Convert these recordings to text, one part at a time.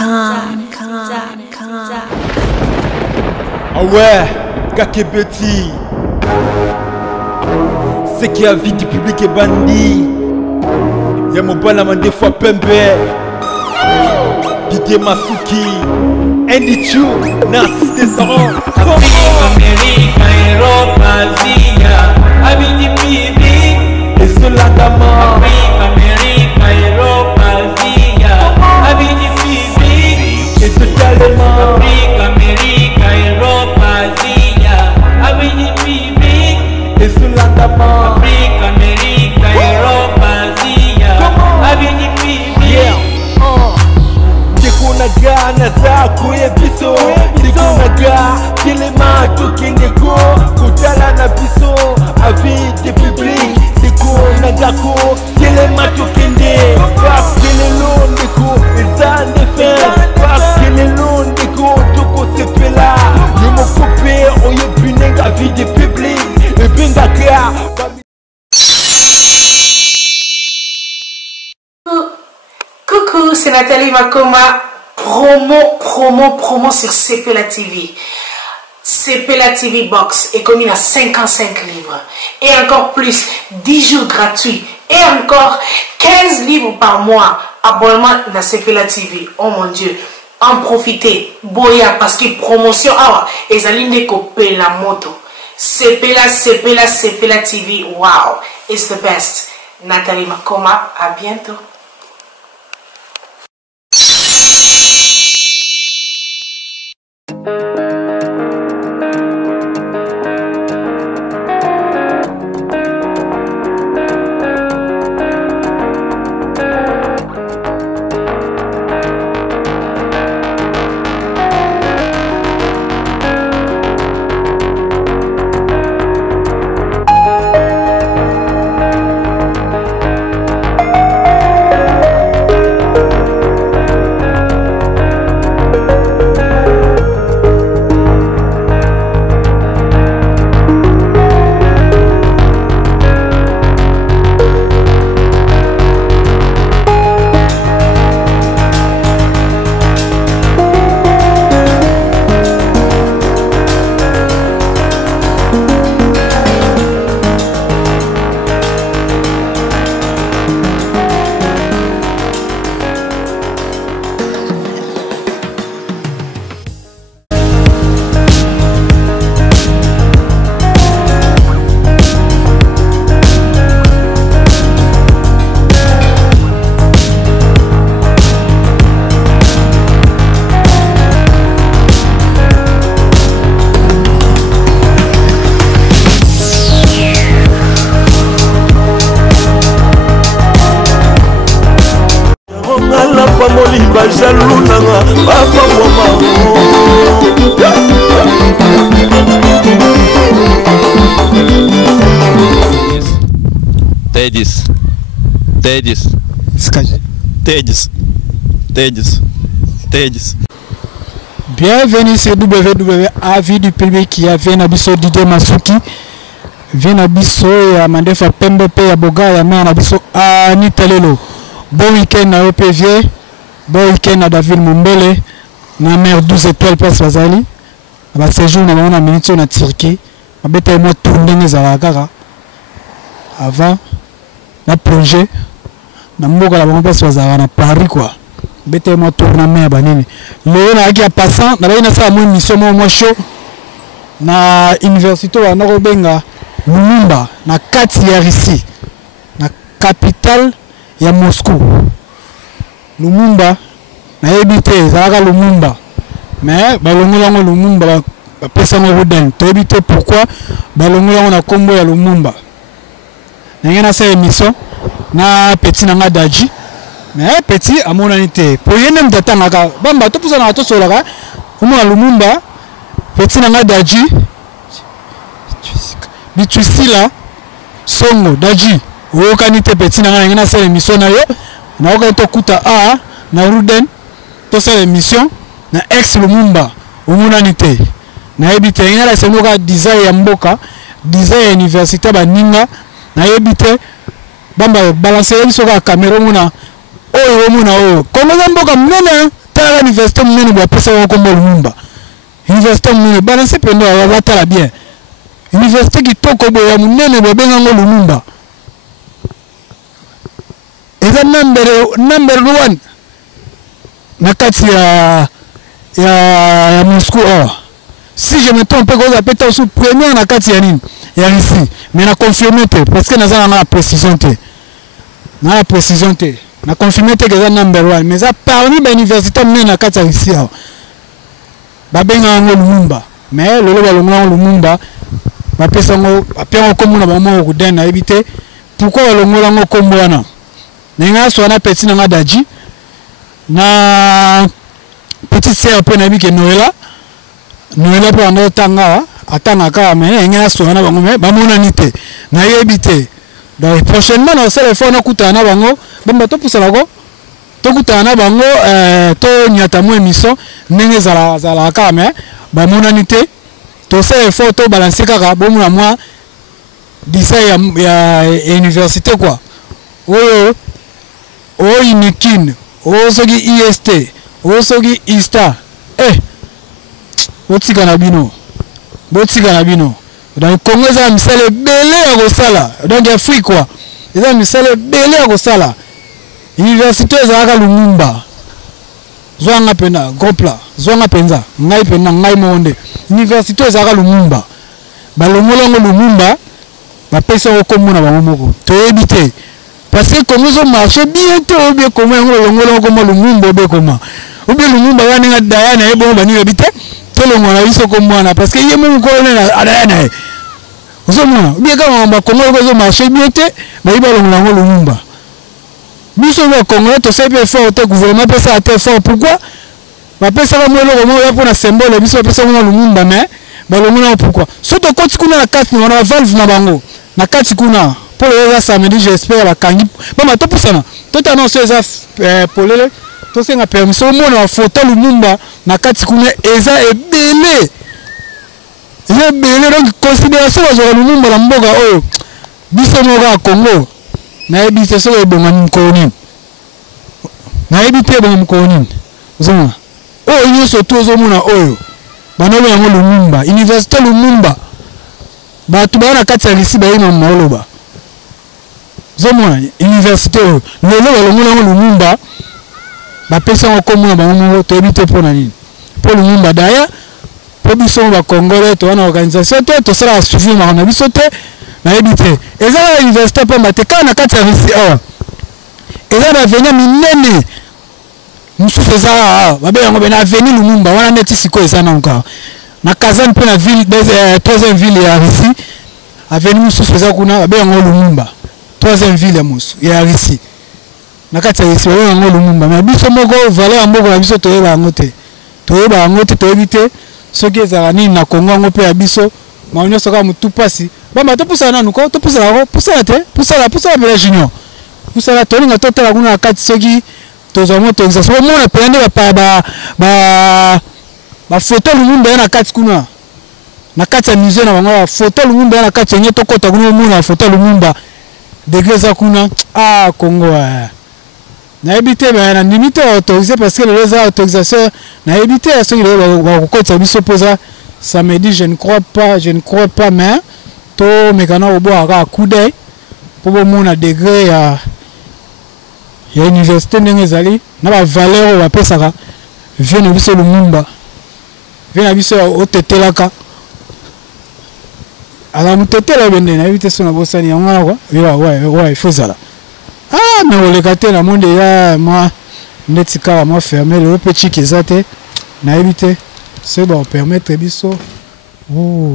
Ah ouais, Kakebeti. C'est qui a vie du public et bandit. Y'a mon balama des fois Pembe. Didier Masuki. Andy Chu, Narcisse Descendant. Amérique, Europe, Asie, Abidi Bibi. Et cela d'amant. Amérique, Europe, Asie, Abidi Bibi. Et totalement. Amérique, Europe, Asie, Abidi Bibi. Et cela d'amant. Amérique, Europe, Asie, Abidi Bibi. Tekunaga naza kuye biso. Tekunaga kilema tukindeko. Kutala na biso. Avis du public. Tekunaga ko kilema tukinde. Parce que les longs ndeko ils en défendent. Parce que les longs ndeko toko sepela. Nous me couper oye bunenga avis du public. Et bengaka. Coucou, c'est Nathalie Makoma. Promo sur CPLA TV. CPLA TV Box est commis à 55 livres. Et encore plus, 10 jours gratuits. Et encore 15 livres par mois. Abonnement dans CPLA TV. Oh mon Dieu. En profitez. Boya, parce que promotion, et Zaline coupé la moto. CPLA TV. Wow. It's the best. Nathalie Makoma. À bientôt. Tedis. Bienvenue sur Avis du public qui a Venabiso Didier Masuki. Venabiso ya Mandefa Pembe ya Boga ya Menabiso Anitalelo. Bon week-end à OPV. Bon week-end à David Mumbele. Na mer 12 étoiles place Bazali. Ba séjour na on a minute na Turquie. Abeta moi tourner les Alagara. Avant la projet na mboka la bango place Bazali na Paris quoi. Bete moi tournement ya banini. Leo na aki ya passant na baina sa mo mission mo show na université wa Norobenga Lumumba na kati ya Russie na capitale ya Moscou. Lumumba na ebité zalaka Lumumba mais balongola ngo Lumumba ba pesa ngo Ruden to ebité pourquoi balongola ngo na kombo ya Lumumba na ngena sa émission na petit nanga Daji mais petit à mon unité pour yene mtatanga bamba to pusa na to solaka umwa Lumumba petit nanga Daji bitusila songo Daji o kanite petit nanga ngena sa émission na yo na oka to kuta a na Ruden to sa émission na ex Lumumba umuna unité na ebite ngena sa ngoka design ya mboka design ya université baninga na ebite bamba balancer biso ka caméra muna oyo muna oyo kongo mboka mnene tala université munene ba pesa ko kombo Lumumba université munene balance pendo ba tala bien université kitoko boya munene ba benga ngo Lumumba eza number 1 na kati ya Moscou. Si je me trompe ko za peta sous premier na kati ya nini ya ici mais na confirmer parce que naza na précision te na confirmer que eza number 1 mais ça parmi ba université munene na kati ya ici ba benga ngo Lumumba mais lolo ba longa Lumumba ba pesa ngo apia ko mona ba mo ko dena ebite pourquoi ba longa ngo kombo wana nenga so na petit na daji na petite sœur pe na bi ke Noëlla pe ando tanga atanga ka mais nenga so na bango mais ba mona nité na yebite donc prochainement na sele fo na kutana bango bamba to pusala ko to kutana bango to nyata mo émission ndenge zala ka mais ba mona nité to sele fo to balancer kaka bomuna moi disa ya université quoi oyo Inikin, sogi IST, sogi ISTA. Botika na bino. Donc Congo ça misale belé à Gosala. Donc Afrique quoi. Ça misale belé à Gosala. Université za Lumumba. Zwanga pena, gropla, zwanga penza, ngai pena ngai monde. Université za Lumumba. Balongolongo Lumumba, ba pesa ko komona ba momoko. To ebite. Parce que comme ils ont marché bientôt, bien comment on Lumumba, bien comment. Ou bien Lumumba va n'être Diana et bon, on habite. Tout le monde a eu ce comme moi, parce qu'il y a mon colonel à Diana. Vous avez bien comment ils ont marché bientôt, mais il va Lumumba. Nous sommes au Congo, tout ça est fort, le gouvernement peut ça être fort. Pourquoi? Ma personne va mourir pour un symbole, mais ça peut ça Lumumba, mais pourquoi? Surtout quand tu connais la carte, on a valve na bango, na carte kuna. Pour le samedi, j'espère la kangi. Bon, mais tout pour ça, tout annonce ça pour le tout ça n'a permission. Moi, on a photo Lumumba, na kati kuna eza ebele. Eza ebele donc considération à Lumumba la mboga oyo. Biso moga Congo. Na ebite so ebonga mkoni. Na ebite bonga mkoni. Uzoma. Oh, nyoso to zo mona oyo. Banobe yango Lumumba, Université Lumumba. Ba tu ba na kati ya lisi ba ina maoloba. Zomona université le Lumumba ba pesa ko komona ba mo to ebite pona nini pour Lumumba daya pour biso ba congolais to na organisation to sera suivi na biso te na ebite eza université pa mateka na kati ya risi eza na venir minene musu feza ba be yango be na avenue Lumumba wana neti siko eza na encore na Kazan pe na ville troisième ville ya risi avenue musu feza kuna ba be yango Lumumba troisième ville ya Musu ya Risi nakati ya Risi wa ngo Lumumba mais biso moko valeur moko na biso toyeba ngote toyebite soki ezala nini na Congo ngo pe ya biso maonyo soka mutu pasi bamba to pusa nanu ko to pusa la pusa la junior pusa la tolinga totala kuna nakati soki tozamo to exercice mona pende ba photo Lumumba na kati kuna na kati ya musée na bango photo Lumumba na kati yenye tokota kuna mona photo Lumumba degré za kuna Congo na ebité mais na limite autorisé parce que les autorisations na ebité à ce que va kokota biso posa samedi je ne crois pas mais to mekana obo aka coup d'œil pour mona degré ya université ndenge ezali na ba valeur ba pesaka vient na biso Lumumba vient na biso otetelaka ala mutetela bende na éviter son abosani yango quoi ouais il faut ça là mais on le gâté la monde ya moi netika moi fermer le petit qui zate na éviter c'est bon permettre biso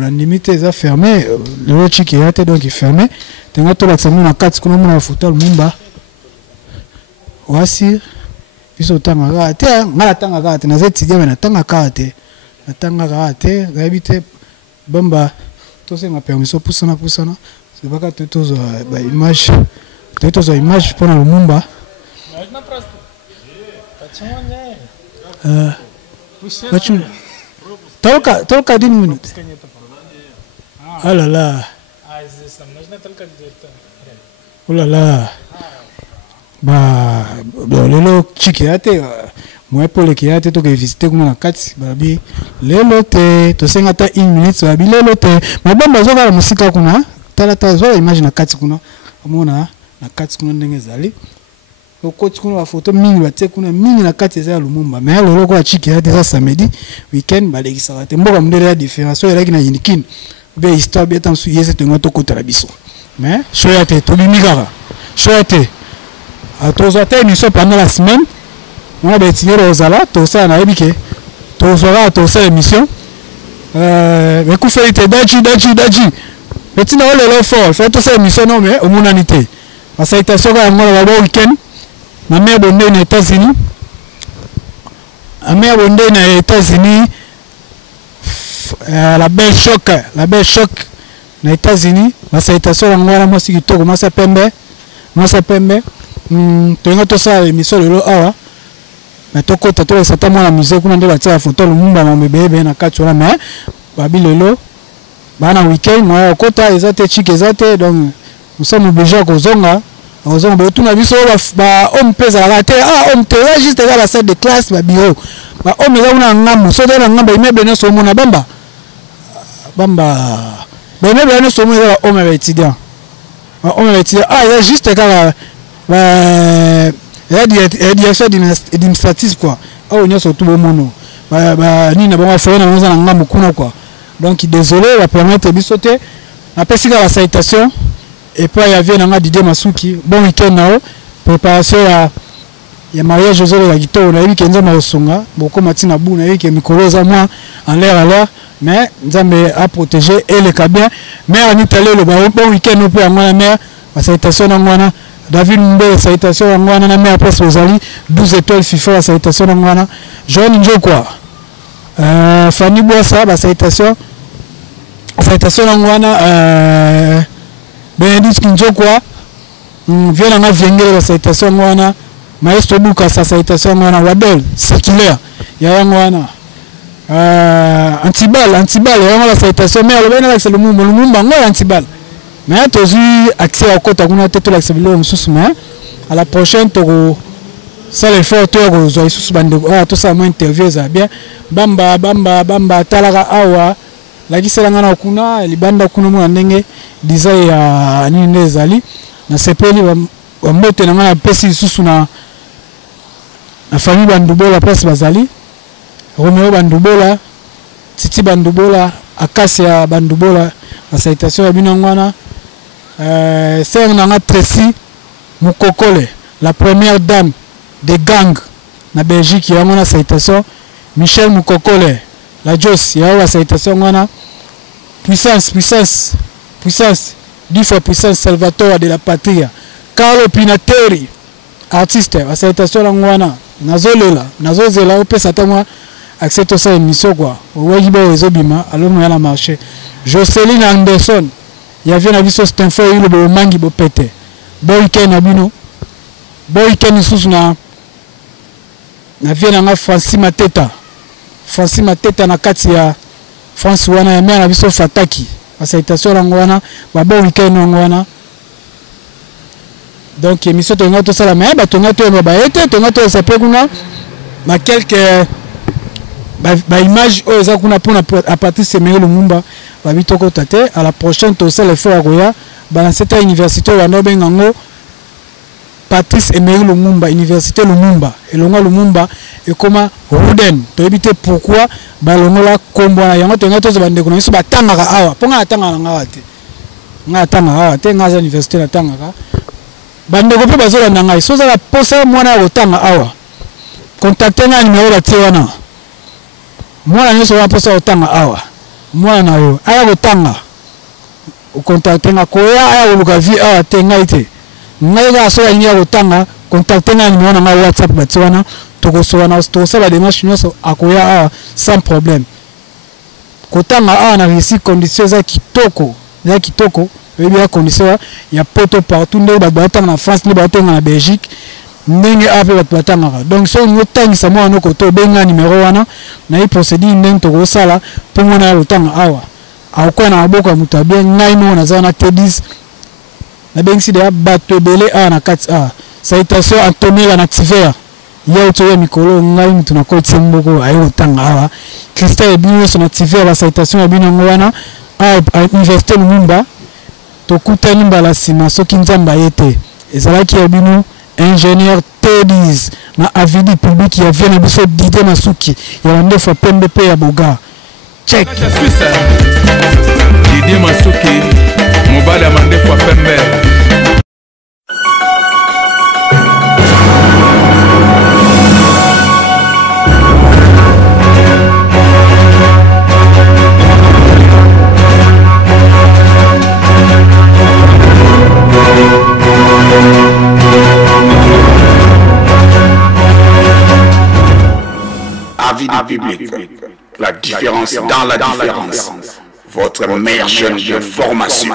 la limite est fermé le petit qui zate donc il fermé tenga to la tsamo na kati kuna mona photo Lumumba wasi biso tanga gate ngala tanga gate na zeti game na tanga gate na éviter bamba tout ça m'a permis ça poussana c'est pas que tout ça ba image pour le Lumumba Толка 1 minute. Ah là là. Oh là là. Bah, lelo chiki ate moi pour les qui a été to visiter kuna na kati babi lelo te to senga ta 1 minute babi lelo te mais bon bazo la musika kuna tala zo image na kati kuna amona na kati kuna ndenge zali okoti kuna ba photo mingi batie kuna mingi na kati za Lumumba mais lelo ko achiki ya déjà samedi weekend balekisa te mboka mndele ya différence elaki na yinikin be histoire bien tant suyese te ngoto kota la biso mais choyate to bimikara choyate à tous autres émissions pendant la semaine on a bétiner aux ala tout ça na ebike tout ça tout ça émission mais ku fait daji betina ole lo fort fait tout ça émission non mais au monanité la citation va ngolo ba weekend ma mère bonne aux États-Unis ma mère bonne aux États-Unis la belle choc aux États-Unis la citation ngora mo sikitoko masa pembe tenga to ça émission lelo awa mais to kota to ça ta moi la musique kuna nde batia photo Lumumba mabebe na kati wana mais babi lelo bana weekend moi kota ezate chike ezate donc nous sommes obligés à kozonga be tuna biso ba homme pesa la terre homme te juste à la salle de classe ba bureau ba homme za una ngambo so da ngamba imebe na so mona bamba ba imebe na so mona homme ba étudiant il y a juste la direction administrative quoi. On y a surtout le monde. Ni na bon faire na za ngam kuna quoi. Donc désolé la permettre de sauter. Après si la salutation et puis il y avait na Didier Masuki. Bon week-end nao. Préparation ya mariage José la guitare na week-end za masunga. Boko matina bu na week-end mikolo za moi en l'air mais Nzambe a protégé et le cabien mais on est allé le bon week-end au peu ngwana mère la salutation ngwana David Mbe salutation ngwana na mère après Ozali 12 étoiles FIFA la salutation ngwana Joël Njokwa Fanny Boissa la salutation ngwana Benedict Njokwa vient na Vengele la salutation ngwana Maestro Buka sa salutation ngwana Wadol circulaire ya ngwana antibal et la citation mais le ben c'est le Lumumba ngoi antibal mais tu as accès à côté kuna tete la sebilo mususu mais à la prochaine to ça les photos zo isusu bande tout ça moi interview za bien bamba talaka awa la kisela ngana kuna libanda kuna mwana ndenge design ya nini nezali na sepeli wa mbote na ngana pesi isusu na famille bandubola place bazali Romeo Bandubola, Titi Bandubola, Akasia Bandubola, la salutation à Binangwana, Serre Tracy Mukokole, la première dame des gangs na Belgique, qui a la salutation, Michel Mukokole, la Jos, il y a la salutation, puissance, 10 fois puissance, Salvatore de la Patria, Carlo Pinateri, artiste, la salutation, Nazozela, Ope Satama, accepte ça émission quoi owajiba ezobima alors nous la marché Jocelyn Anderson il y avait na biso Stanford il le mangi bo pété boyken abino boyken sous na vient na Francis Mateta na kati ya France wana ya mena biso Fataki la citation ngwana ba boyken ngwana donc émission to ngato sala mais ba to ngato ba été to ngato ça peut kuna ma quelques image oza kuna pona à partir de Lumumba ba bitoko tate à la prochaine to ça le faire akoya dans cette université wa nobengango Patrice Emery Lumumba université Lumumba et Lumumba et comment Ruden to ebité pourquoi ba longola kombo na yango to ngato bande kuna biso batangaka awa ponga atanga ngawa te nga tanga awa te nga za université na tangaka bande ko pe bazola nanga so za la posa mwana ya tanga awa contacter na numéro la tiwana moi je suis un peu ça autant awa moi na yo aya kotanga o contacter nga ko aya oluka vi awa tenga ite ngai ga so ya kotanga contacter nga numéro na WhatsApp batiwana to so ça ba démarche nyoso akoya awa sans problème kotanga awa na réussi conditions za kitoko bien conditions ya poto partout nde ba batanga na France nde batanga na Belgique ndenge ape batangaka donc so ngo tangisa mwa no koto benga numéro wana na i procédure ndenge to ko sala pongo na lutanga awa akwa na maboko ya mutabia ngai mo na zana T10 na bengsi de bato belé a na kati a citation Antonella na Tivera ya utoya mikolo ngai mutu na koti mboko ayo tanga awa Christa ebino son activé la citation ya bino ngwana a Université Lumumba tokutani mbala sima soki nzamba yete ezalaki ya bino ingénieur T10 na avidi public ya vient na biso Didier Masuki ya wandefa pembe pe ya boga check Didier Masuki mobali ya mandefa pembe. Avis du public, la différence dans la différence, votre meilleure chaîne de formation.